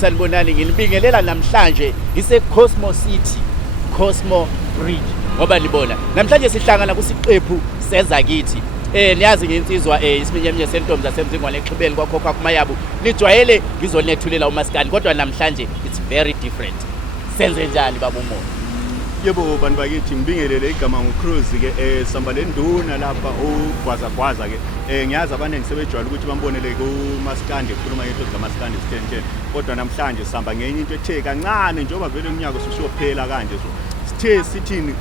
Sanibonani nginibingelela namhlanje ngise Cosmo City Cosmo Bridge ngoba libona namhlanje sihlangana kusiqephu sezakithi niyazi ngensizwa isiminyeminye sentombi zasemzingwane exhibeni kwakhokha kumayabu nijwayele ngizonethulela umaskandi kodwa namhlanje it's very different senze njani baba umoya yebo bantu bakithi ngibingelele igama ngoCruise ke samba lenduna lapha ugwazagwaza ke ngiyazi abaningi sebejwayele ukuthi bambonele kumaskandi ekhuluma into zamaskandi sithenje kodwa namhlanje samba ngenye into ethe kancane njengoba vele umnyaka usuyophela kanje so sithe sithini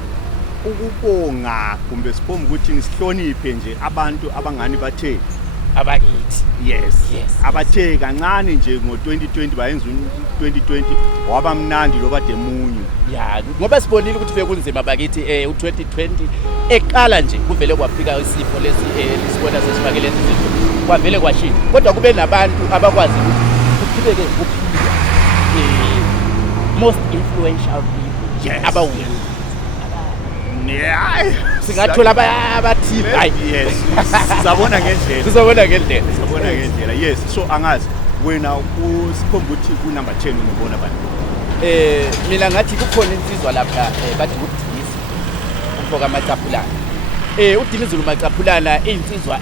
ukubonga kumbe sibomba ukuthi sihloniphe nje abantu abangani bathe abakithi yes abathe kancane nje ngo2020 bayenza 2020 waba mnandi lo bade munyu ya ngoba sibonile ukuthi beke kunzima bakithi u2020 eqala nje kuvele kwafika isifo lesibona sesibakele izinto kwavele kwashintsha kodwa kube nabantu abakwazi ukuthi kuqhubeke ukuphila most influential people abawuzi singathola abathile hayi yes sizabona ngendlela yes so angazi wena usikhomba ukuthi ku number 10 unobona bani mina ngathi kukhona insizwa lapha bathi uDinizulu umfoka amacaphulana uDinizulu macaphulana insizwa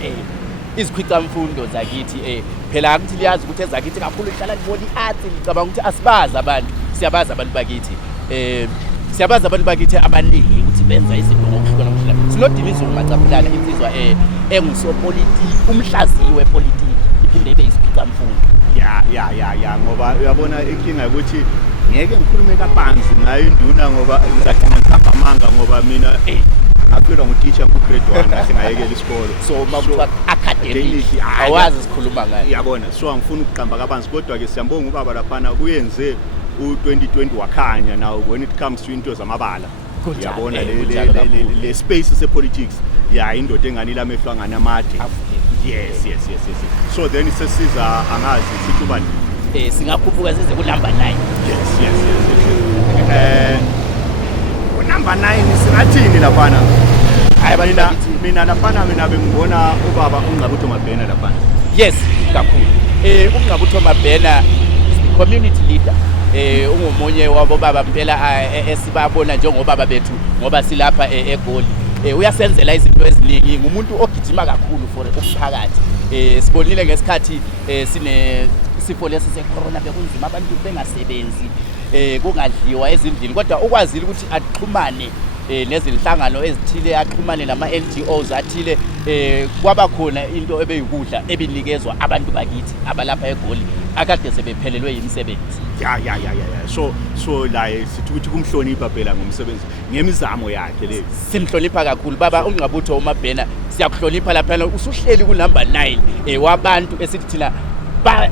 izikhwica mfundo zakithi phela akuthi liyazi ukuthi ezakithi kakhulu ihlala libona iarts ngicabanga ukuthi asibaza abantu siyabaza abantu bakithi siyabaza abantu bakithi abaningi ukuthi benza izinto ngokuhlukana sinodinizulu macaphulana insizwa engusopolitiki umhlaziwe politiki iphinde ibe isikhwica mfundo ya ngoba uyabona inkinga ukuthi ngeke ngikhulume kabanzi ngayo induna ngoba ngizagcina ngihamba amanga ngoba mina ngaphelwa ngutitsha ku-grade 1 kahle ngayekela isikolo so makuthiwa academic awazi sikhuluma ngayo yabona so angifuni ukuqamba kabanzi kodwa-ke siyambonga ubaba laphana kuyenze u2020 wakhanya now when it comes to into zamabala yabona le space sepolitics indoda enganile amehlo anganamade yes so then sesiza angazi sithi ubani singakhuphuka size ku number 9 yes number 9 singathini laphana hayi mina laphana mina bengibona ubaba uNgqabutho Mabhena laphana yes kakhulu uNgqabutho Mabhena community leader ungomunye wabo baba impela esibabona njengobaba bethu ngoba silapha eGoli uyasenzela izinto eziningi ngumuntu ogijima kakhulu for umphakathi sibonile ngesikhathi sine sifo lesi secorona bekunzima abantu bengasebenzi kungadliwa ezindlini kodwa ukwazile ukuthi axhumane nezinhlangano ezithile axhumane nama NGOs athile kwaba khona into ebeyikudla ebinikezwa abantu bakithi abalapha eGoli akade sebephelelwe yimisebenzi so la sithi ukuthi kumhlonipha phela ngomsebenzi ngemizamo yakhe le simhlonipha kakhulu baba uNgqabutho Mabhena siyakuhlonipha lapha usuhleli ku number 9 wabantu esithi thina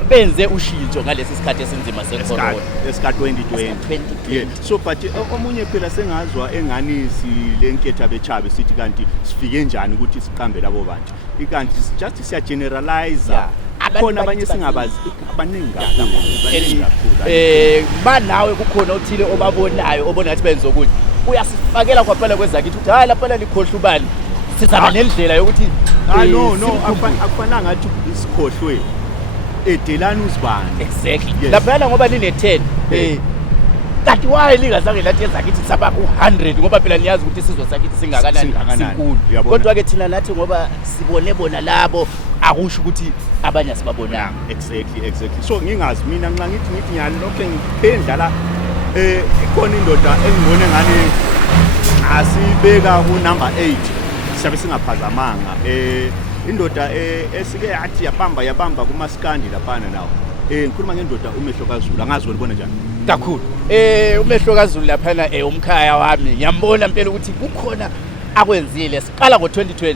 benze ushintsho ngalesi sikhathi esinzima secorona esikhathi 2020 so but omunye phela sengazwa engani silenketha bechabe sithi kanti sifike njani ukuthi siqambe labo bantu ikanti just siya generalize khona abanye singabazi abaningi banawe kukhona uthile obabonayo obona ngathi benza ukuthi uyasifakela kwaphela kwezakithi ukuthi hayi lapha likhohlwa ubani sizaba nendlela yokuthi no akufananga ngathi isikhohlwe edelana uzibani exactly lapha ngoba line 10 kanti why lingazange lathi ezakithi saba ku100 ngoba phela niyazi ukuthi isizwe sakithi singakanani sinkulu kodwa ke thina nathi ngoba sibone bona labo akusho ukuthi abanye asibabonanga exactly so ngingazi mina nxa ngithi ngiyalokho ngiphendla ikhona indoda engibone ngani asibeka ku number 8 siyabe singaphazamanga indoda esike yathi yabamba kumaskandi laphana nawo ngikhuluma ngendoda uMehlo kaZulu angazi ubona njani kakhulu uMehlo kaZulu laphana umkhaya wami ngiyambona impela ukuthi kukhona akwenzile siqala ngo2020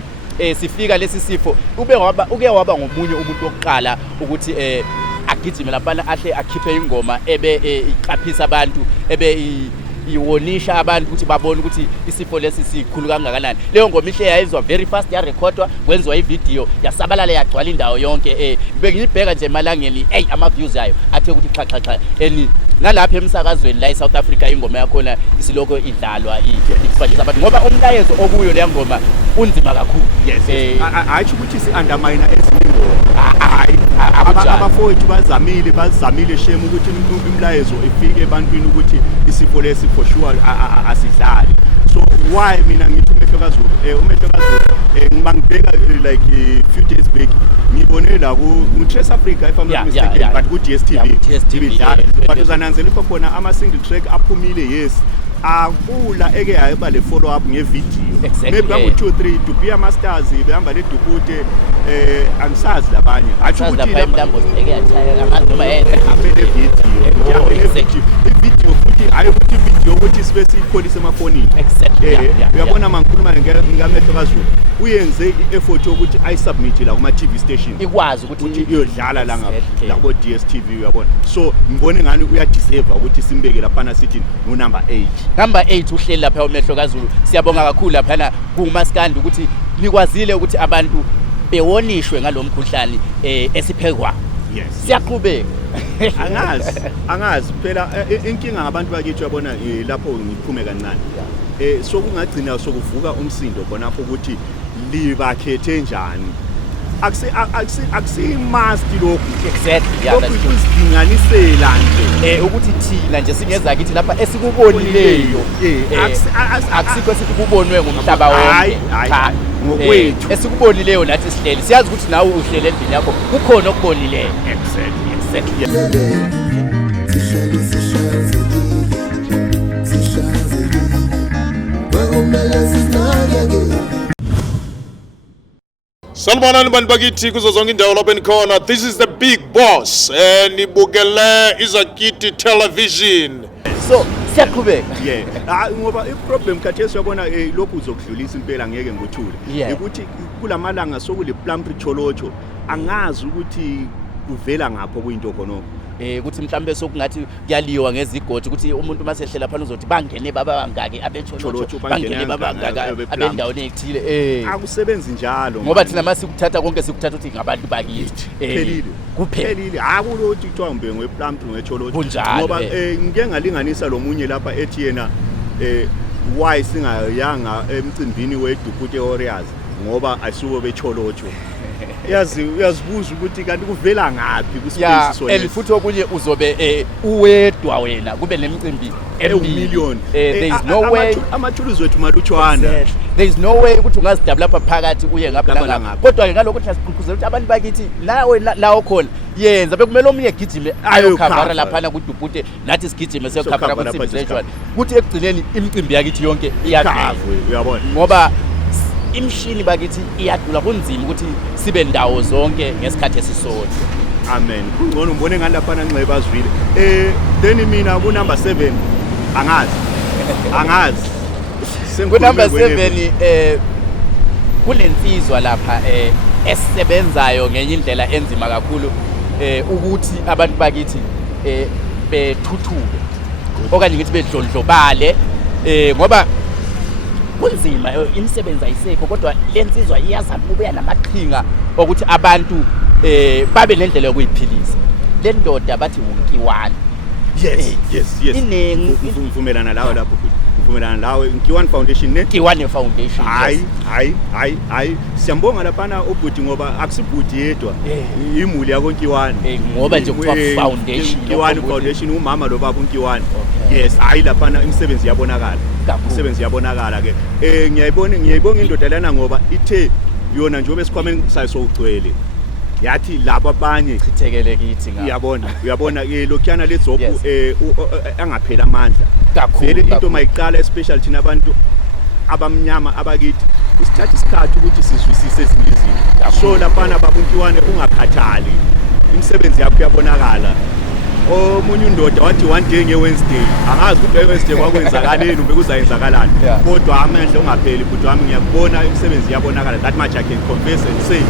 sifika lesi sifo uke waba ngomunye umuntu wokuqala ukuthi agijime laphana ahle akhiphe ingoma ebe iqaphisa abantu ebe iwonisha abantu ukuthi babone ukuthi isifo lesi sikhulu kangakanani leyo ngoma ihle yayizwa very fast ya recordwa kwenziwa ivideo yasabalala yagcwala indawo yonke bengiyibheka nje emalangeni ama views yayo athe ukuthi xaxaxa nalapha emsakazweni la eSouth Africa ingoma yakhona isiloko idlalwa ifundisa abantu ngoba umlayezo okuyo le ngoma unzima kakhulu. Yes. Ayithi ukuthi si-undermine ezinye ingoma. Abafowethu bazamile shame ukuthi umlayezo ifike ebantwini ukuthi isifo lesi for sure asidlali. So why mina ngithi umehlo kaZulu ngibangibheka like few days back ngibone la ku Trace Africa if I'm not mistaken but ku DStv but uzananzela if khona ama single track aphumile yes akula eke yaba le follow up ngevideo maybe ngo 2-3 Dupia Masters behamba le Dupute angisazi labanye athi ukuthi lapho eke yathaya amazi noma amele video futhi ayi ukuthi video ukuthi sibe siyikholisa emafonini uyabona mangikhuluma ngamehlo kaZulu uyenze i-effort yokuthi ayisubmit la kuma TV station ikwazi ukuthi iyodlala la ngabo DStv uyabona so ngibone ngani uyadeserve ukuthi simbeke lapha sithi no number 8 number 8 uhleli lapha umehlo kaZulu siyabonga kakhulu lapha kumaskandi ukuthi likwazile ukuthi abantu bewonishwe ngalomkhuhlane esiphekwa siyaqhubeka angazi phela inkinga ngabantu bakithi uyabona lapho ngiphume kancane sokungagcina sokuvuka umsindo khonapho ukuthi libakhethe njani akusimust lokhu exactly ukuzidinganisela nje ukuthi thina nje singezakithi lapha esikubonileyo akusikho sikubonwe ngumhlaba wonke ngokwethu esikubonileyo nathi sihleli siyazi ukuthi nawe uhlele endlini yakho kukhona okubonileyo exactly Salmanani bantu bakithi kuzo zonke indawo lapha enikhona. This is the big boss nibukele Ezakithi Television. So siyaqhubeka ngoba iproblem khathesi uyabona lokhu uzokudlulisa impela ngeke ngothule ukuthi kulamalanga sokule plump cholocho angazi ukuthi uvela ngapho kuyinto khonoko ukuthi mhlambe sokungathi kuyaliwa ngezigodi ukuthi umuntu masehlela phana uzothi bangene baba bangaki abecholocho bangene baba bangaki abendaweni ezithile akusebenzi njalo ngoba thina masikuthatha konke sikuthatha ukuthi ngabantu bakithi kuphelile akulothi kuthiwa mbe ngweplump ngecholocho ngoba ngike ngalinganisa lo munye lapha ethi yena why singayanga emcimbini weDupute Warriors ngoba ayisubo becholocho uyazibuza ukuthi kanti kuvela ngapi kuspace sona elifuthi okunye uzobe uwedwa wena kube nemicimbi million there is no way amathuluzi wethu malutshwana there is no way ukuthi ungazidabula lapha phakathi uye ngapha ngapha kodwa ke ngalokho siyaqhubuzela ukuthi abantu bakithi nawe lawo khona yenza bekumele omunye egijime ayokhavara lapha kuDupute nathi sigijime siyokhavara ku-civilization kuthi ekugcineni imicimbi yakithi yonke iyaqhava uyabona ngoba imshini bakithi iyadula kunzima ukuthi sibe ndawo zonke ngesikhathi esisodwa amen kungcono ngibone ngani lapha Nxebe bazwile then mina ku number 7 angazi ku number 7 kulensizwa lapha esisebenzayo ngenye indlela enzima kakhulu ukuthi abantu bakithi bethuthuke okanye ngithi bedlondlobale ngoba kunzima imisebenzi ayisekho kodwa lensizwa iyazama ukubuya namaqhinga ukuthi abantu babe nendlela yokuyiphilisa le ndoda bathi unkiwani yes ngivumelana lawo lapho ngivumelana lawe Nkiwani Foundation Nkiwani Foundation hayi siyambonga lapha ubhuti ngoba akusibhuti yedwa imuli yako Nkiwani ngoba nje kuthiwa foundation Nkiwani Foundation umama lo baba uNkiwani yes hayi lapha imisebenzi yabonakala ke ngiyayibonga indoda lana ngoba ithe yona njengoba esikhwameni sayo sokugcwele yathi labo abanye chithekele kithi uyabona lokhuyana lejob angaphela amandla kakhulu into mayiqala especially thina abantu abamnyama abakithi isithatha isikhathi ukuthi sizwisise ezinye izinto so lapha babunkiwane ungakhathali imisebenzi yakho yabonakala omunye undoda wathi one day ngeWednesday angazi ukuthi ngeWednesday kwakwenzakaleni ube kuzayenzakalani kodwa amehlo ungapheli futhi wami ngiyakubona imisebenzi yabonakala that much I can confess and say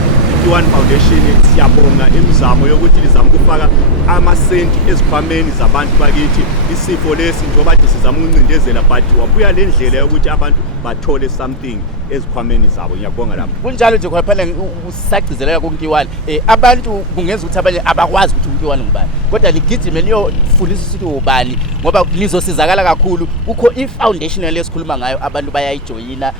i-1 Foundation siyabonga imizamo yokuthi lizama ukufaka amasenti ezikhwameni zabantu bakithi isifo lesi njengoba bathi sizama ukuncindezela but wabuya le ndlela yokuthi abantu bathole something ezikhwameni zabo. Ngiyabonga lapho. Kunjalo nje khona usagcizelela konkiwani abantu kungenza ukuthi abanye abakwazi ukuthi unkiwani ngubani, kodwa ligijime niyofundisa ukuthi ubani ngoba nizosizakala kakhulu. Kukho i-foundation lesikhuluma ngayo, abantu bayayijoyina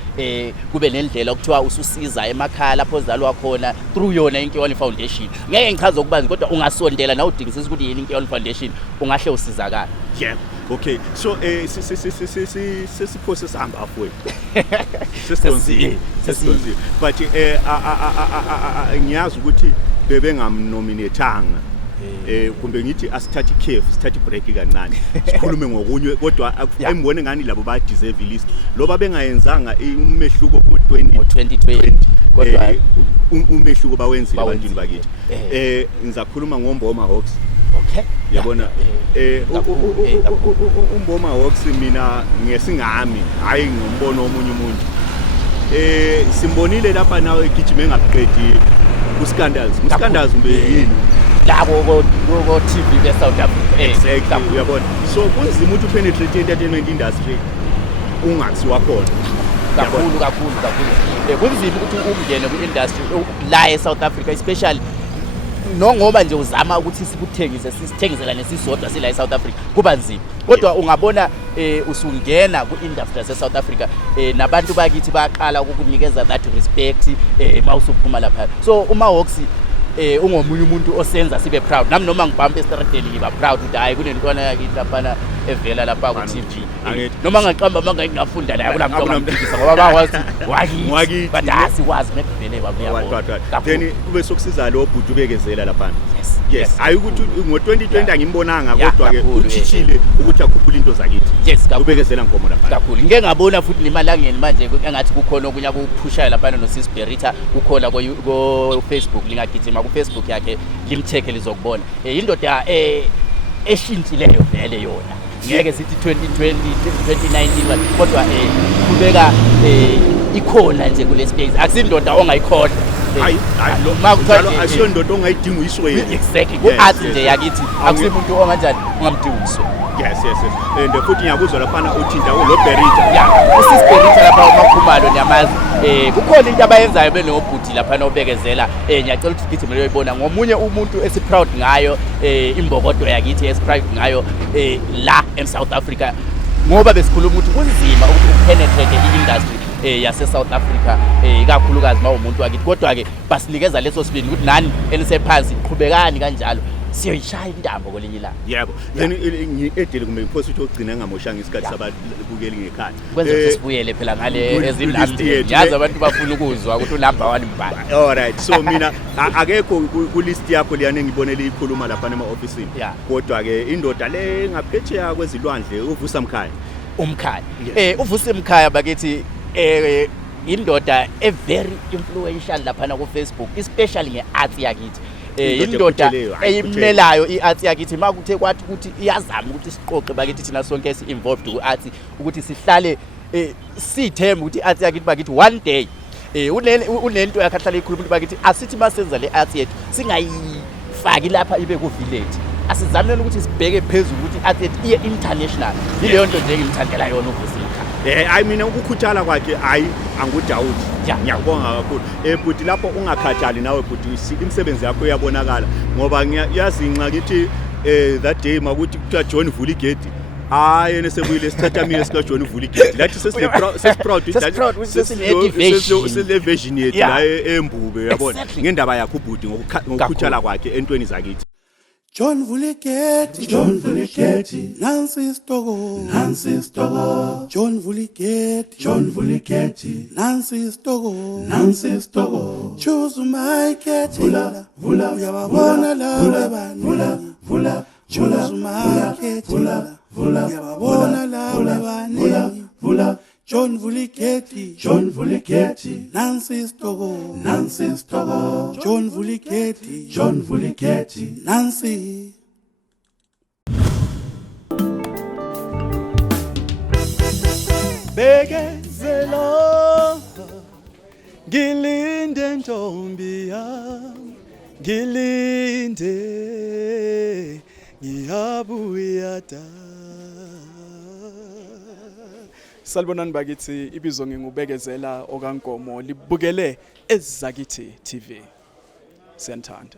kube nendlela okuthiwa ususiza emakhaya lapho ozalwa khona through yona inkiwani foundation. Ngeke ngichaze ukubanzi kodwa ungasondela na udingisisa ukuthi yini inkiwani foundation ungahle usizakala. Yeah. Okay, so sesiphose sihamba halfway. Sesiqonsi. But ngiyazi ukuthi bebengamnominatanga. Kumbe ngithi asithathe ikhefu, sithathe break kancane. Sikhulume ngokunye kodwa embone ngani labo ba deserve list. Loba bengayenzanga umehluko ngo2020. Kodwa umehluko bawenzile abantwini bakithi. Ngizakhuluma ngoMboma Hawks. Okay. Yabona uMboma Hawks mina ngesingami hayi ngombono omunye umuntu. Simbonile lapha nawe egijime ngaphedi uScandals. uScandals mbe yini? Labo go TV be South Africa. Exactly, uyabona. So kunzima ukuthi upenetrate entertainment industry ungakusiwa khona. Kakhulu. Kunzima ukuthi ungene ku-industry la eSouth Africa especially ngoba nje uzama ukuthi sikuthengise sisithengisela nesisodwa sila eSouth Africa kuba nzima. Kodwa ungabona usungena ku-industry yaseSouth Africa nabantu bakithi baqala ukukunikeza that respect mawusuphuma lapha. So uMahawks ungomunye umuntu osenza sibe proud. Nami noma ngibamba estradeni ngiba proud ukuthi hayi kunentwana yakithi lapha evela lapha ku TV. Noma ngaqamba manga ngingafunda la kulamntu ongamphikisa ngoba bakwazi wakithi but asikwazi nekuvele babuya. Then kube sokusiza lo bhuti ubekezela lapha. Yes. Hayi ukuthi ngo2020 angimbonanga kodwa ke uchishile ukuthi akhuphula into zakithi. Yes, ubekezela ngomo lapha. Kakhulu. Ngeke ngabona futhi nemalangeni manje engathi kukhona okunya kuphushayo lapha noSis Berita kukhona ko Facebook lingagijima ku Facebook yakhe limtheke lizokubona. Indoda eshintshileyo vele yona. Ngeke sithi 2020 2019 kodwa kubeka ikhona nje kule space. Akusindoda ongayikhoda. Hayi lo makuthiwa asiyondoda ongayidinga uyiswele. Exactly. Ku-art nje yakithi akusimuntu onganjani ungamdinga uswele. Yes. And futhi ngiyakuzwa lapha uthinta lo Berita. Yeah, uSis Berita lapha uMakhumalo nyamazi. Kukhona into abayenzayo benobhuti lapha nobekezela. Ngiyacela ukuthi ngithi mina uyibona ngomunye umuntu esiproud ngayo imbokodo yakithi esiproud ngayo la eSouth Africa ngoba besikhuluma ukuthi kunzima ukuthi upenetrate i-industry yase-South Africa ikakhulukazi mawumuntu wakithi kodwa ke basinikeza leso sibindi ukuthi nani enisephansi qhubekani kanjalo siyoyishaya intambo kwelinye ilanga. Yebo. Then edele kumbe imphosi ukuthi ogcina ngamoshanga isikhathi sababukeli ngekhaya. Kwenza ukuthi sibuyele phela ngale ezindlambeni. Yazi abantu bafuna ukuzwa ukuthi unumber 1 mbali. Alright. So mina akekho ku list yakho liyane ngibonele ikhuluma lapha ema-officeini. Kodwa ke indoda le ngaphetsheya kwezilwandle uvusa Mkhaya. Umkhaya. Uvusa Mkhaya bakithi indoda very influential lapha na ku Facebook especially ngeart yakithi. Indoda eyimelayo iart yakithi makuthe kwathi ukuthi iyazama ukuthi siqoqe bakithi thina sonke esi-involved ku-art ukuthi sihlale sithemba ukuthi iart yakithi bakithi one day unento yakhahlala ikhuluma bakithi asithi masenza le art yethu singayifaki lapha ibe ku village. Asizameni ukuthi sibheke phezulu ukuthi art yethu iye international. Yileyo nto nje ngimthandela yona uvusi. I mean ukukhuthala kwakhe hayi angudawudi. Ngiyabonga kakhulu. But lapho ungakhathali nawe but imisebenzi yakho iyabonakala ngoba ngiyazi ngithi that day makuthi kuthiwa John vula igedi hayi nesebuyile sithatha mina sika John vula igedi lathi sesiproud sesile version yethu la embube yabona ngendaba yakho ubhuti ngokukhuthala kwakhe entweni zakithi. John Vuliketi, Nancy Stogo, John Vuliketi, Nancy Stogo, choose my cat, vula, yababona lawe bani, choose my cat, vula, yababona lawe bani, John Vuliketi, Nancy Stogo, John Vuliketi, Nancy. Bekezela, ngilinde ntombi yami ngilinde ngiyabuya da. Salibonani bakithi, ibizo ngingubekezela okankomo, libukele Ezakithi Tv. Senthanda.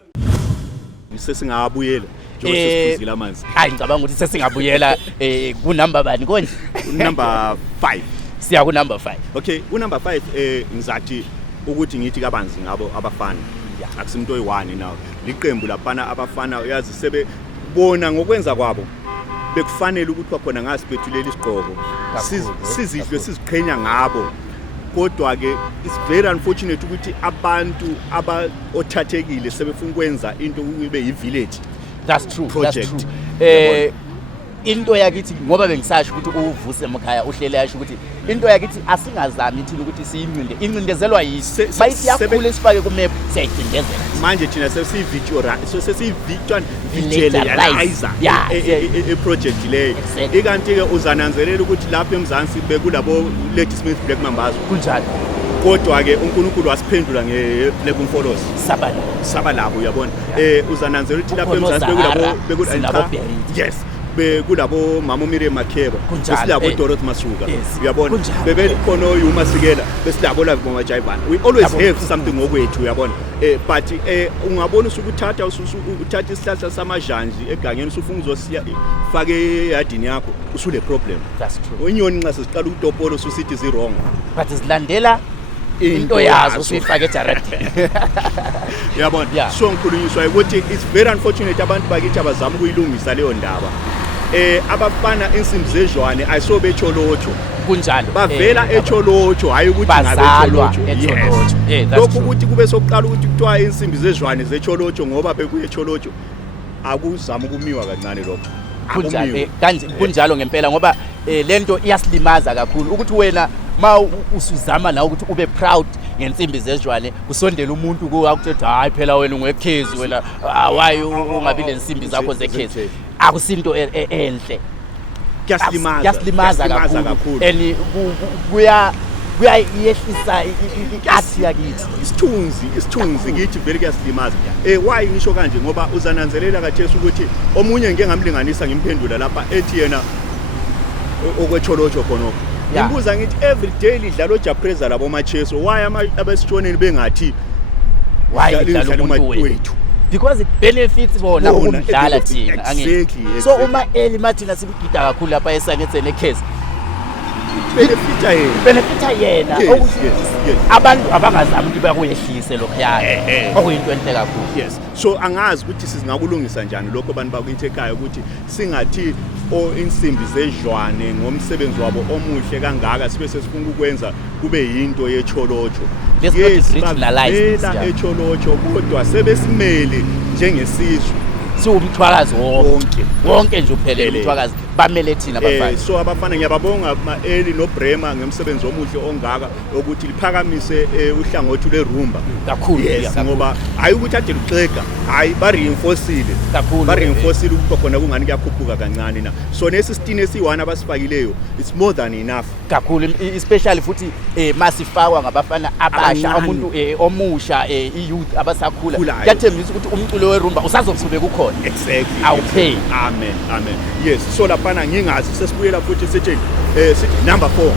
Sesingabuyela njengoba sesiphuzile amanzi. Hayi ngicabanga ukuthi sesingabuyela ku number bani konje? Number 5. Siya ku number 5. Okay, number 5 ngizathi ukuthi ngithi kabanzi ngabo abafana. Akusimuntu oyi1 nawo. Liqembu lapana abafana uyazi sebebona ngokwenza kwabo. Bekufanele ukuthi kwakhona ngasiphethulela isiqhoko. Sizidle siziqhenya ngabo. Kodwa ke it's very unfortunate ukuthi abantu othathekile sebefuna ukwenza into kube yi-village. That's true. Project. That's true. Into yakithi ngoba bengisasho ukuthi uvuse emakhaya uhlele yasho ukuthi into yakithi asingazami thina ukuthi siyincinde incindezelwa yisi bayithi yakhule esifake ku map siyayicindezela manje thina sesivisualizer e project leyo ikanti ke uzananzelela ukuthi lapha eMzansi bekulabo Lady Smith Black Mambazo kunjalo kodwa ke uNkulunkulu wasiphendula ngeBlack Mfolosi saba labo uyabona uzananzelela ukuthi lapha eMzansi bekulabo yes bekulabo Mama Miriam Makeba besilabo Dorothy Masuka uyabona bebekhona uYuma Sikela besilabo la Ngoma Jayivana we always have something ngokwethu uyabona but ungabona usukuthatha uthatha isihlahla samajanji egangeni usufuna uzosiya fake eyadini yakho usule problem. That's true. Wenyoni nxa sesiqala ukutopolo usithi zi wrong but isilandela into yazo usifake ejaradini uyabona so ngikhulunyiswa ukuthi it's very unfortunate abantu bakithi abazama ukuyilungisa leyo ndaba abafana insimbi zezwane ayisobecholotsho kunjalo bavela echolotsho hayi ukuthi ngabecholotsho lokho ukuthi kube sokuqala ukuthi kuthiwa insimbi zezwane zecholotsho ngoba bekuye echolotsho akuzama ukumiwa kancane lokho kunjalo kanje kunjalo ngempela ngoba lento iyasilimaza kakhulu ukuthi wena ma usuzama la ukuthi ube proud ngensimbi zezwane kusondela umuntu kuyakuthi hayi phela wena ungekhezi wena why ungabi lensimbi zakho zekhezi akusinto enhle kuyasilimaza kakhulu and kuyayehlisa ikasi yakithi isithunzi kithi vele kuyasilimaza why ngisho kanje ngoba uzananzelela kathesi ukuthi omunye ngeke ngamlinganisa ngimphendula lapha ethi yena okwecholotsho khonoko ngibuza ngithi every day lidlala oJapreza labo macheso why abesitshoneni bengathi why lidlala umuntu wethu because it benefits bona ukudlala thina exactly so uma mathina sikugida kakhulu lapha esangetsene ekhesi benefita yena ukuthi abantu abangazami ukuthi bakuyehlise lokho yakhe okuyinto enhle kakhulu yes so angazi ukuthi sizingakulungisa njani lokho abantu bakwinto ekhaya ukuthi singathi insimbi zezwane ngomsebenzi wabo omuhle kangaka sibe sesifuna ukwenza kube yinto yecholotsho echolotsho kodwa sebesimele njengesizwe siwumthwakazi wonke nje uphelele umthwakazi bamele thina abafana so abafana ngiyababonga Eli noBrema ngemsebenzi omuhle ongaka ukuthi liphakamise uhlangothi leRumba kakhulu ngoba hayi ukuthi ade luxega hayi ba reinforceile ukuthi khona kungani kuyakhuphuka kancane na so nesistine esi1 abasifakileyo it's more than enough kakhulu especially futhi masifakwa ngabafana abasha umuntu omusha iyouth abasakhula kuyathembisa ukuthi umculo weRumba usazokusubeka ukhona exactly awupay amen yes so lapha ngingazi sesibuyela futhi sithi number 4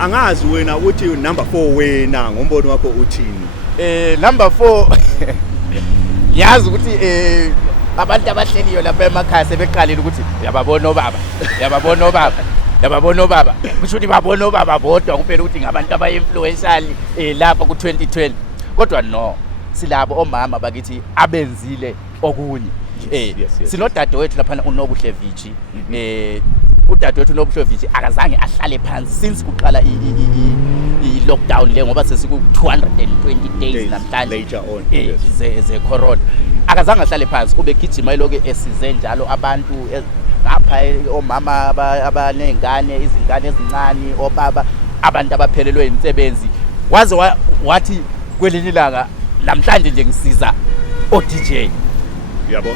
angazi wena uthi number 4 wena ngombono wakho uthini number 4 yazi ukuthi abantu abahleliyo lapha emakhaya sebeqalile ukuthi yababona obaba kusho ukuthi babona obaba bodwa kuphela ukuthi ngabantu abayinfluential lapha ku2020 kodwa no silabo omama bakithi abenzile okunye sinodade wethu lapha uNobuhle Vichi udade wethu uNobuhle Vichi akazange ahlale phansi since kuqala i-lockdown le ngoba sesiku 220 days namhlanje later on ze corona akazange ahlale phansi ubegijima iloke esize njalo abantu ngapha omama abanezingane izingane ezincane obaba abantu abaphelelwe imisebenzi waze wathi kwelinye ilanga namhlanje nje ngisiza o-DJ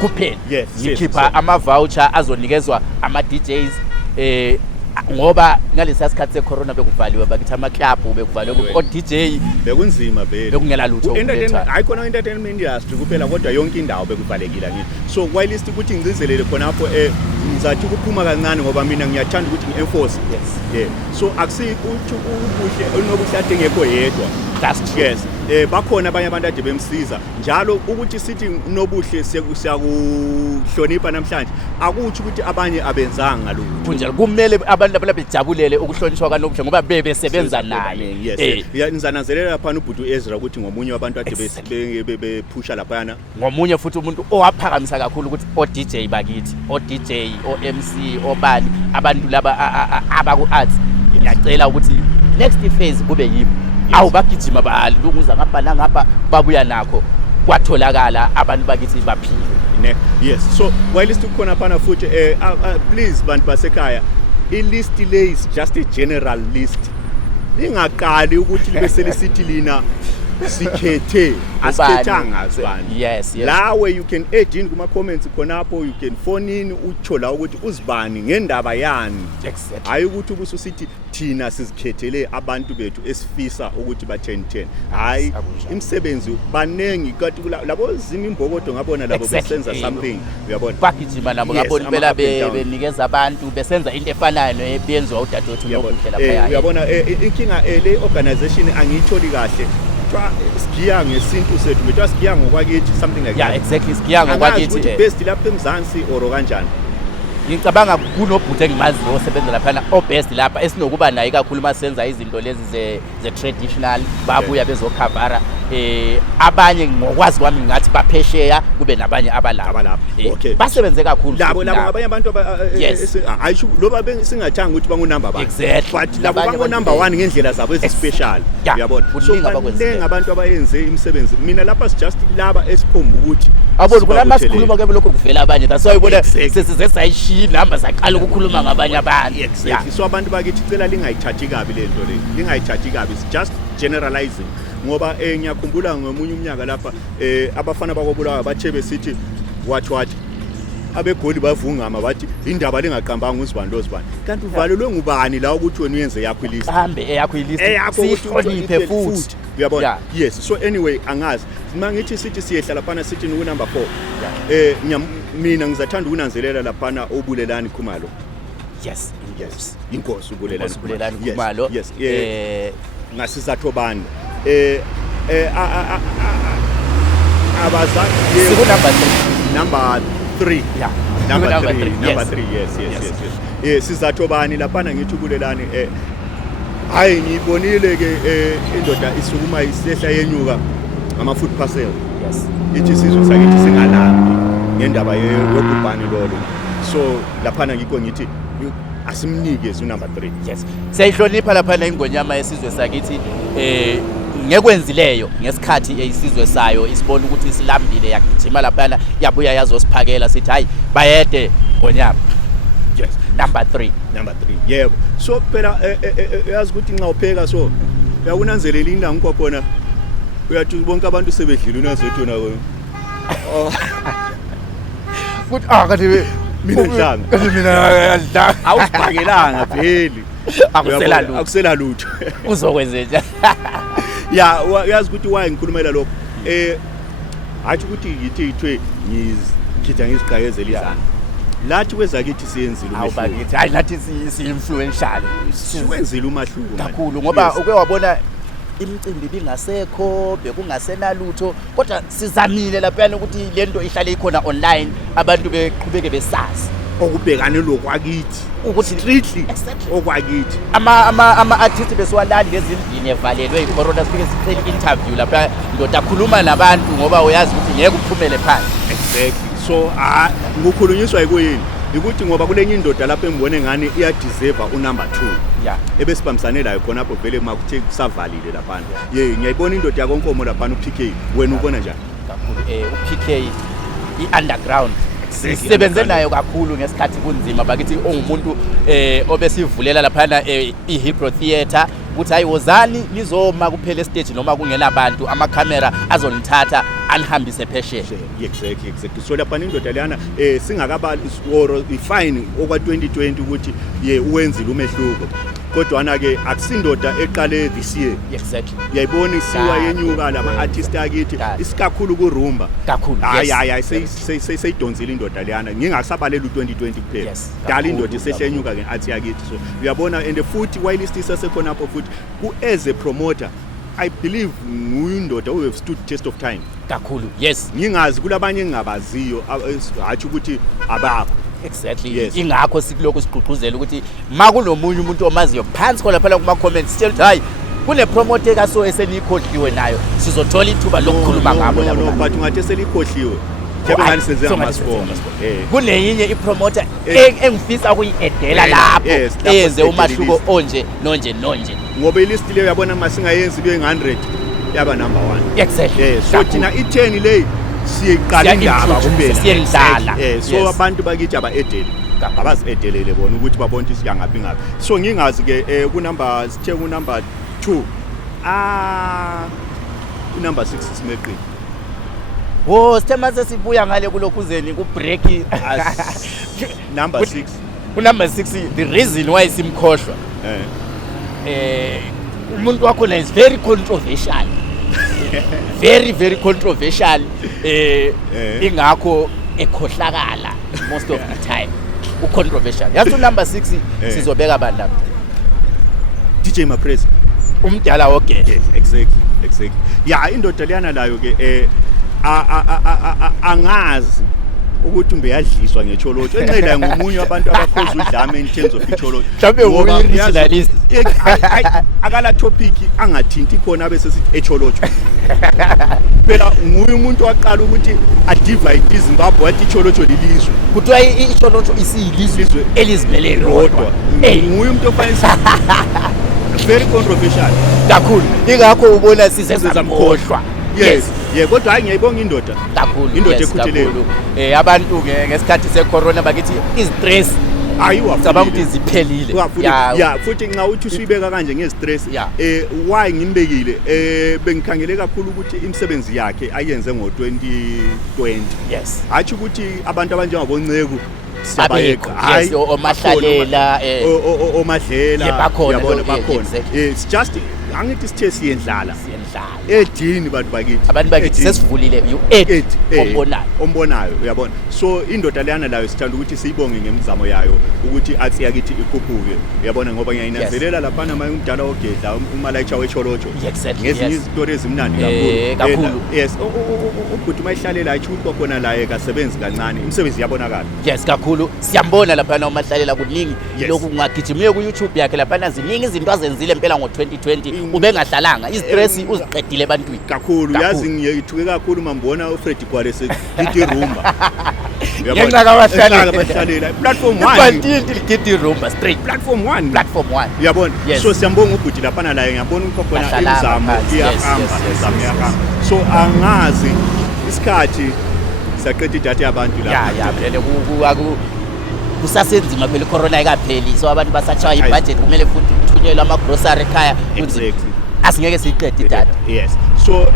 kuphela ngikhipha ama-voucher azonikezwa ama-DJs ngoba ngalesa sikhathi secorona bekuvaliwe bakithi ama-club bekuvaliwe o-DJ bekunzima vele bekungela lutho hayi khona entertainment industry kuphela kodwa yonke indawo bekuvalekile ngini so whilst ukuthi ngicizelele khonapho ngizathi ukuphuma kancane ngoba mina ngiyathanda ukuthi ngi-enforce so akusiuthi ubuhle onobuhle ade ngekho yedwa yes bakhona abanye abantu ade bemsiza njalo ukuthi sithi nobuhle siyakuhlonipha namhlanje akuthi ukuthi abanye abenzanga ngalokho kunjalo kumele abantu ababejabulele ukuhlonishwa kanobuhle ngoba bebesebenza naye nizananzelela lapha uBhuti Ezra ukuthi ngomunye wabantu ade bephusha laphana ngomunye futhi umuntu owaphakamisa kakhulu ukuthi o-DJ bakithi o-DJ o-MC obani abantu laba abaku-arts ngiyacela ukuthi next phase kube yibo awu bagijima balunguza ngapha nangapha babuya nakho kwatholakala abantu bakithi baphile yes so whilst ukhona phana futhi please bantu basekhaya i-list le is just a general list ingaqali ukuthi libe selisithi lina sikhethe asikhethanga sibani yes lawe you can add in kuma comments khonapho you can phone in utsho la ukuthi uzibani ngendaba yani hayi ukuthi ubususithi thina sizikhethele abantu bethu esifisa ukuthi ba 10 hayi imisebenzi banengi kanti labo zimi imbokodo ngabona labo besenza something uyabona bagijima nabo ngabona impela benikeza abantu besenza into efanayo neyenziwa udadewethu nokuhle lapha uyabona inkinga le organization angiyitholi kahle sigiya ngesintu sethu bethu sigiya ngokwakithi something like that exactly sigiya ngokwakithi best lapha eMzansi or kanjani ngicabanga kunobhuti engimaziyo osebenza lapha obest lapha esinokuba naye kakhulu masenza izinto lezi ze traditional babuya bezokhavara abanye ngokwazi kwami ngathi baphesheya kube nabanye abalapha okay basebenze kakhulu labo abanye abantu ayisho loba singathanga ukuthi bangu number 1 exactly but labo bangu number 1 ngendlela zabo ezispecial uyabona so baningi abantu abayenze imisebenzi mina lapha just laba esiphomba ukuthi abona kulama sikhuluma ke lokho kuvela abanye that's why ubona sesize sayishiya inamba saqala ukukhuluma ngabanye abantu exactly so abantu bakithi cela lingayithathi kabi lento le lingayithathi kabi it's just generalizing ngoba ngiyakhumbula ngomunye umnyaka lapha abafana bakobulawa bathe besithi what abegoli bavungama bathi indaba lengaqambanga uzibani lozibani kanti uvalelwe ngubani la ukuthi wena uyenze yakho ilist hambe eyakho ilist sihloniphe futhi uyabona yes so anyway angazi mangithi sithi siyehla lapha sithi ku number 4 mina ngizathanda ukunanzelela lapha obulelani Khumalo yes inkosi ubulelani Khumalo yes ngasizathu bani abazali number 3 number 3 yes sizathu bani lapha ngithi ubulelani hayi ngibonile ke indoda isukuma isehla yenyuka ngama food parcel ithi sizwe sakithi singalambi ngendaba yokubhani lolo so lapha ngikho ngithi asimnikeze number 3 yes siyayihlonipha lapha ingonyama yesizwe sakithi ngekwenzileyo ngesikhathi isizwe sayo isibona ukuthi silambile yagijima lapha yabuya yazosiphakela sithi hayi bayede ngonyama yes number 3 yebo so phela yazi ukuthi ngawupheka so uyakunanzelela indawo ngikho khona uyathi bonke abantu sebedlile unazethu nawe futhi kanti mina ngihlanga kanti mina ngiyadla awusiphakelanga pheli akusela lutho uzokwenzenja ya uyazi ukuthi why ngikhulumela lokho athi ukuthi yithi ithwe ngikhitha ngizigayezela izana lathi kwezakithi siyenzile umehluko awubakithi hayi nathi si-influential siwenzile umahluko kakhulu ngoba uke wabona imicimbi bingasekho bekungasenalutho kodwa sizamile lapha ukuthi lento ihlale ikhona online abantu beqhubeke besazi okubhekane lokwakithi ukuthi strictly okwakithi ama artists besiwalali lezindini evalelwe icorona sifike sicela interview lapha ndoda akhuluma nabantu ngoba uyazi ukuthi ngeke uphumele phansi exactly so ngukhulunyiswa yikuyini ukuthi ngoba kulenye indoda lapha engibone ngani iyadeserve unumber 2 ebesibambisane layo khona apho vele makuthe kusavalile lapha ngiyayibona indoda yakonkomo lapha uPK wena ubona njani kakhulu uPK i-underground sisebenze nayo kakhulu ngesikhathi kunzima bakithi ongumuntu obesivulela lapha iHebrew Theatre ukuthi hayi wozani nizoma kuphela stage noma kungena abantu ama camera azonithatha anihambise phesheya. Exactly. So lapha indoda leyana singakabali or ifine okwa 2020 ukuthi uwenzile umehluko. Kodwa ke akusindoda eqale this year. Exactly. Uyayibona isiwa yenyuka lama artist akithi isikakhulu kurumba. Kakhulu. Hayi seyidonsile indoda leyana. Ngingasabalela u2020 kuphela. Dala indoda isehlenyuka ke athi yakithi. So uyabona and futhi while isesekhona apho futhi ku as a promoter I believe nguyindoda who have stood test of time. Kakhulu. Yes. Ngingazi kulabanye engingabaziyo hathi ukuthi abakho. Exactly. Yes. Ingakho sikuloko siqhuquzela ukuthi makunomunye umuntu omaziyo phansi khona phela kuma comments still hayi kune promoter kaso esenikhohliwe nayo sizothola ithuba lokukhuluma ngabo labo. No, but ungathi selikhohliwe. Kube ngani senze amasipho. Kuneyinye ipromoter engifisa ukuyiedela lapho enze umahluko onje nonje. Ngoba ilist leyo yabona masingayenzi kube 100 yaba number 1. Exactly. So thina i10 leyi siyeqala indaba kuphela. Siyendlala. So abantu bakithi aba-edele. Abazi-edelele bona ukuthi babone ukuthi siyangaphi ngaphi. So ngingazi ke ku number 2 number 6 simeqini. Sithema sesibuya ngale kulokhuzeni ku break Number 6. Ku number 6 the reason why simkhohlwa. Umuntu wakho is very controversial. Very controversial. Ingakho ekhohlakala most of the time. Controversial. Yathi number 6 sizobeka bandla. DJ Maprezi. Umdala wogele. Exactly. Yeah, indoda leyana layo ke angazi ukuthi umbeyadliswa ngecholotsho enqela ngomunye wabantu abakhoza udlame in terms of icholotsho. Mhlawumbe uyi-regionalist. Akala topic angathinti khona bese sithi echolotsho. Phela nguye umuntu waqala ukuthi adivide iZimbabwe wathi icholotsho lilizwe. Kuthiwa icholotsho isiyilizwe elizimele lodwa. Nguye umuntu ofanele very controversial. Kakhulu. Ingakho ubona sisezamkhohlwa. Yes. Kodwa hayi ngiyayibonga indoda. Kakhulu. Indoda ekhutheleyo. Abantu ngesikhathi secorona bakithi istress cabanga ukuthi ziphelile. Futhi nxa uthi usuyibeka kanje ngestress why ngimbekile bengikhangele kakhulu ukuthi imisebenzi yakhe ayenze ngo2020. Yes. Athi ukuthi abantu abanjengabonceko siyabayeka hayi omahlalela yabona bakhona. It's just angithi sithe siyendlala edini abantu bakithi sesivulile ombonayo uyabona. So indoda leyana layo sithanda ukuthi siyibonge ngemizamo yayo ukuthi athi yakithi ikhuphuke uyabona ngoba ngiyayinazelela lapha nama umdala ogedla umalayicha wecholotsho ngezinye izitori ezimnandi kakhulu. Yes, ubhuti mayihlalela ayithi ukuthi khona la ekasebenzi kancane imisebenzi yabonakala. Yes, kakhulu siyambona lapha na umahlalela kuningi lokhu ungagijimile ku YouTube yakhe lapha naziningi izinto azenzile impela ngo2020 ubengahlalanga istress uziqedile ebantwini kakhulu. Yazi ngiyithuke kakhulu mambona uFreddy Gwale segithi rumba ngenxa kabahlalela platform 1 ibantinti ligithi rumba straight platform 1 uyabona. So siyambonga ubhuti lapha na la ngiyabona ukuthi khona imizamo iyahamba. So angazi isikhathi siyaqeda idatha yabantu lapha vele kusasenzima phela icorona ayikapheli so abantu basatshaya ibudget kumele futhi kuthunyelwe ama grocery ekhaya exactly. Asingeke siqede idatha. Yes. So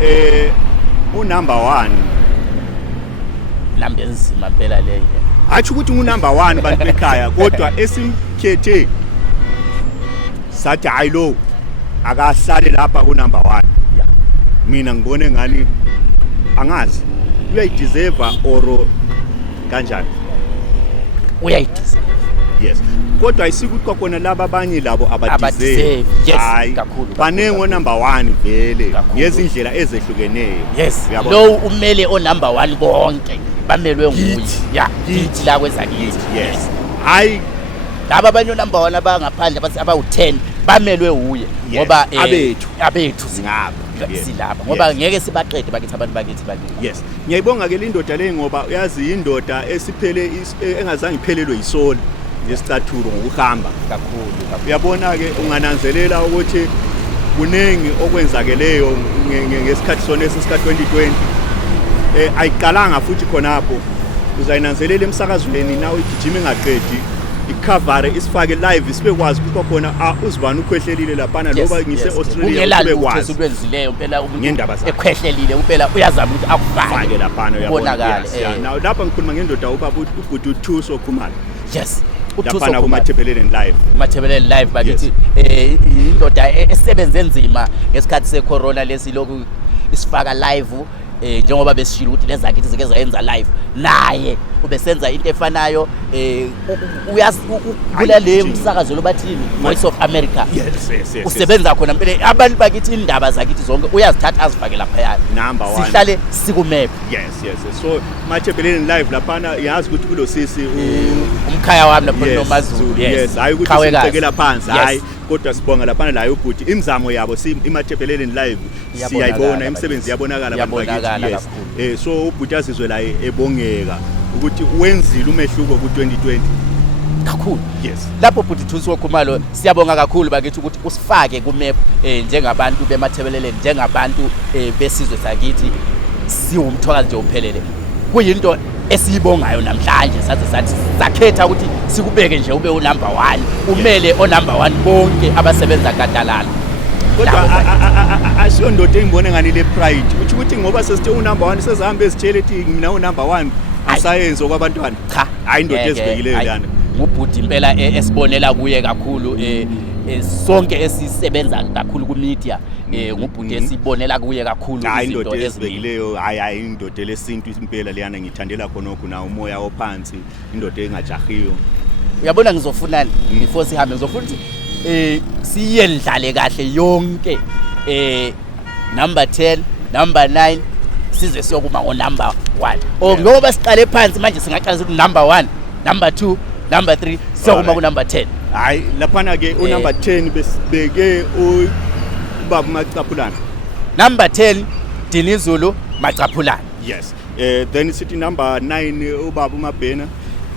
number 1 number enzima phela leyo. Athi ukuthi number 1 bantu bekhaya kodwa esimkhethe sathi hayi lo akahlale lapha ku number 1. Mina ngibone ngani angazi uyayideserve or kanjani uyayideserve. Yes. Kodwa ayisikuthi kwakhona laba abanye labo abadeserve. Yes, kakhulu. Banengo number 1 vele ngezindlela ezehlukeneyo. Yes. Lo umele o number 1 bonke bamelwe nguye. Yithi la kwezakithi. Yes. Hayi laba abanye number 1 abangaphandle bathi abawu10 bamelwe uye ngoba abethu singapha silapha ngoba ngeke sibaqede bakithi abantu bakithi. Yes. Ngiyayibonga ke lindoda le ngoba uyazi indoda esiphele engazange iphelelwe yisona ngesicathulo ngokuhamba kakhulu. Uyabona ke ungananzelela ukuthi kunengi okwenzakeleyo ngesikhathi sona esika 2020 ayiqalanga futhi khonapho uzayinanzelela emsakazweni nawe igijima engaqedi ikhavare isifake live sibekwazi ukuba khona uzibani ukhwehlelile laphana loba ngise Australia ubekwazi ukwenzileyo impela umuntu ekhwehlelile impela uyazama ukuthi akufake laphana uyabona now lapha ngikhuluma ngendoda ubaba ubhuti uThuso Khumalo yes laphana kumathebeleni live bakithi indoda esebenze nzima ngesikhathi secorona lesilokhu isifaka live njengoba besishilo ukuthi lezakithi zike zayenza live naye ubesenza into efanayo uyazi kula le umsakazo lobathini Voice of America usebenza khona impela abantu bakithi indaba zakithi zonke uyazithatha azifake lapha number 1 sihlale sikumap yes so mathebeleni live laphana yazi ukuthi kulo sisi umkhaya wami lapha noMazulu yes hayi ukuthi sicekela phansi hayi kodwa sibonga laphana la ubhuti imizamo yabo imathebeleni live siyayibona imisebenzi yabonakala abantu bakithi so ubhuti azizwe la ebongeka ukuthi wenzile umehluko ku2020 kakhulu yes lapho bhuti Thuso Khumalo siyabonga kakhulu bakithi ukuthi usifake kumap njengabantu bemathebeleleni njengabantu besizwe sakithi siwumthokazi nje uphelele kuyinto esiyibongayo namhlanje sathi sakhetha ukuthi sikubeke nje ube unumber 1 umele onumber 1 bonke abasebenza gadalala kodwa asiyo ndoda engibone ngani le pride uthi ukuthi ngoba sesithe unumber 1 sezihamba ezitshele ethi mina unumber 1 asayenze okwabantwana cha hayi indoda ezibekileyo lana ngubhuti impela esibonela kuye kakhulu sonke esisebenza kakhulu ku media ngubhuti esibonela kuye kakhulu izinto ezibekileyo hayi indoda lesintu impela leyana ngithandela khonokho na umoya ophansi indoda engajahiyo uyabona ngizofunani before sihambe ngizofuna ukuthi siyendlale kahle yonke number 10 number 9 size siyokuma ngo number 1 ngoba siqale phansi manje singaqala ukuthi number 1 number 2 number 3 siyokuma ku number 10 hayi laphana ke number 10 besibeke ubaba Macaphulana number 10 Dinizulu Macaphulana yes then sithi number 9 ubaba uMabhena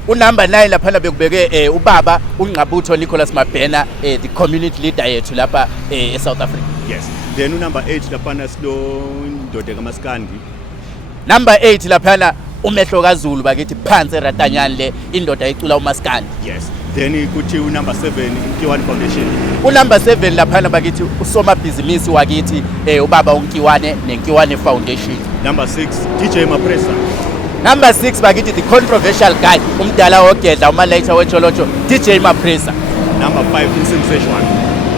unumber 9 laphana bekubeke ubaba uNgqabutho Nicholas Mabhena the community leader yethu lapha eSouth Africa yes then unumber 8 laphana silo indoda kaMaskandi number 8 laphana umehlo kaZulu bakithi phansi eratanyani le indoda icula uMaskandi yes then kuthi unumber 7 Nkiwane Foundation unumber 7 laphana bakithi usomabhizinisi wakithi ubaba uNkiwane neNkiwane Foundation number 6 DJ Mapresa number 6 bakithi the controversial guy umdala ogedla umaletha wecholocho DJ Mapresa number 5 Insimbi Zeshwane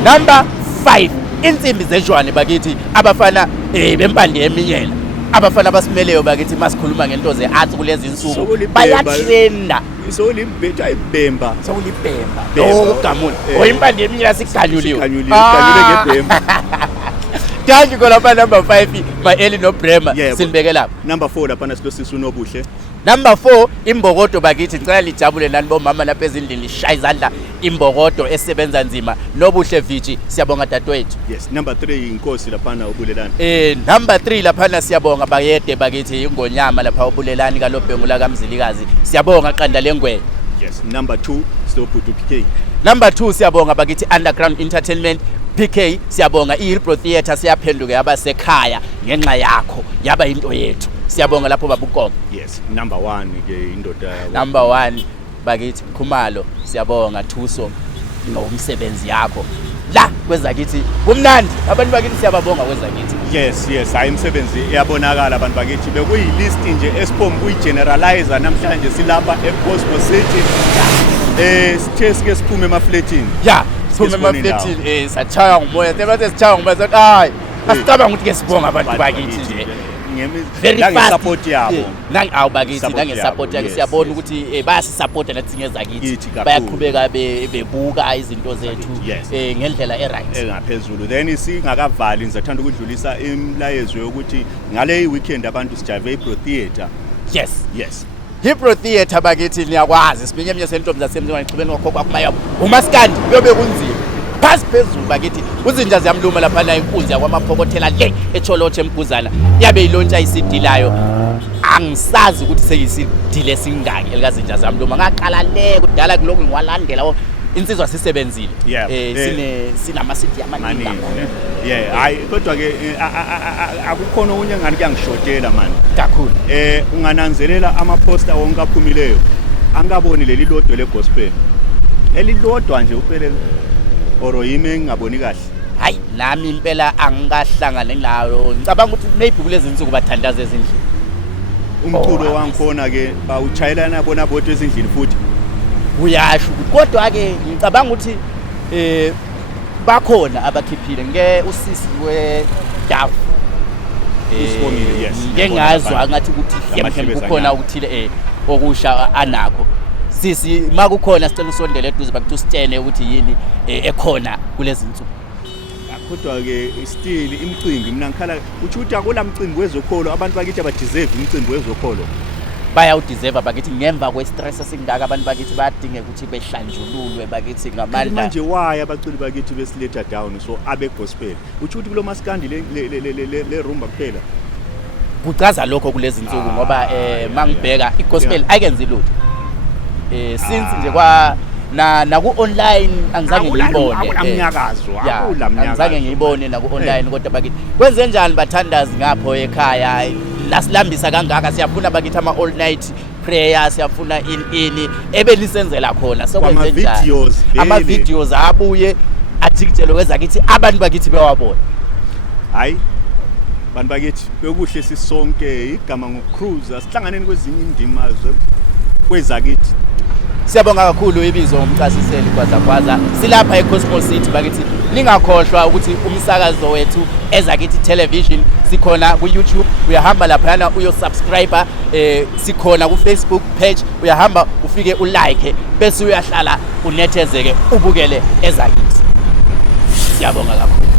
number 5 Insimbi Zeshwane bakithi abafana bempande eminyela abafana basimeleyo bakithi masikhuluma ngento ze arts kulezi insuku bayatrenda isolimbetha ibhemba sawulibhemba ugamula oyimpande eminyela siganyuliwe ngebhemba Thank you kolapha number 5 Maeli no Brema sinibeke lapha number 4 lapha silosisu nobuhle number 4 imbokodo bakithi ngicela lijabule nani bomama lapha ezindlini lishaya izandla imbokodo esebenza nzima nobuhle viji siyabonga dadewethu yes number 3 inkosi lapha ubulelani number 3 lapha siyabonga bayede bakithi ingonyama lapha ubulelani kalobhengu la kaMzilikazi siyabonga qanda lengwe yes number 2 Stophutu PK number 2 siyabonga bakithi Underground Entertainment PK siyabonga iHillbrow Theatre siyaphenduka yaba sekhaya ngenxa yakho yaba into yethu siyabonga lapho babukonga yes number 1 ke indoda number 1 bakithi Khumalo siyabonga Thuso ngomsebenzi yakho la kwezakithi kumnandi abantu bakithi siyababonga kwezakithi yes hayi imisebenzi iyabonakala abantu bakithi bekuyi list nje esipom kuyigeneralizer namhlanje silapha eCosmos City sithe sike siphume emafletini siphume emafletini sathaya ngumoya sebathe sithaya ngumoya sathi hayi asicabanga ukuthi ke sibonga abantu bakithi nje ngesupport yabo bakithi nangesupport yake siyabona ukuthi bayasisupporta nathi ngezakithi bayaqhubeka bebuka izinto zethu ngendlela eright engaphezulu then singakavali ngizathanda ukudlulisa imlayezo yokuthi ngale weekend abantu sijive iHillbrow Theatre yes iHillbrow Theatre bakithi niyakwazi sibinye eminye sentombi zasemzini ngixubeni ngokhokho akumayabo uMaskandi kuyobe kunzima phasi phezulu bakithi uzinja ziyamluma lapha na inkunzi yakwamaphokothela le echolotshe emguzana yabe ilontsha iCD layo angisazi ukuthi seyisidile singaki elikazinja zamluma ngaqala le kudala kuloko ngiwalandela insizwa sisebenzile sinama city amaningi hayi kodwa ke akukhona okunye ngani kuyangishotela manje kakhulu ungananzelela ama poster wonke aphumileyo angaboni leli lodwe le gospel elilodwa nje uphelele oro yimi engingaboni kahle. Hayi nami impela angikahlangane nayo ngicabanga ukuthi maybe kulezi insuku bathandaza ezindlini Umculo wangikhona ke bawuchayelana bona bodwa ezindlini futhi uyasho ukuthi kodwa ke ngicabanga ukuthi bakhona abakhiphile usisi weDavu Usibongile, yes. ngengazwa ngathi ukuthi mhlawumbe kukhona ukuthile okusha anakho sisi makukhona sicela usondele eduze bakuthi usitshene ukuthi yini ekhona kulezi insuku. kodwa ke still imicimbi mina ngikhala ukuthi akula mcimbi wezokholo abantu bakithi abadeserve imicimbi wezokholo bayawudeserve bakithi ngemva kwestress esingaka abantu bakithi bayadinga ukuthi behlanjululwe bakithi ngamandla manje waya abaculi bakithi besiletha down so abe gospel ukuthi kulo maskandi le rumba kuphela kuchaza lokho kulezi insuku ngoba mangibheka igospel ayenze lutho since nje kwa naku online angizange ngiyibone angizange ngiyibone naku online kodwa bakithi kwenze njani bathandazi ngapho ekhaya lasilambisa kangaka siyafuna bakithi ama all night prayer siyafuna ini ebelisenzela khona sokwenze njani ama videos abuye athikitshelo kwezakithi abantu bakithi bewabona hayi bantu bakithi bekuhle sisonke igama ngocruise asihlanganeni kwezinye indima kwezakithi. Siyabonga kakhulu ibizo umchasiseli kwaza silapha eCosmos City bakithi lingakhohlwa ukuthi umsakazo wethu Ezakithi Television sikhona ku YouTube uyahamba lapha uyo subscriber sikhona ku Facebook page uyahamba ufike ulike bese uyahlala unethezeke ubukele Ezakithi. Siyabonga kakhulu.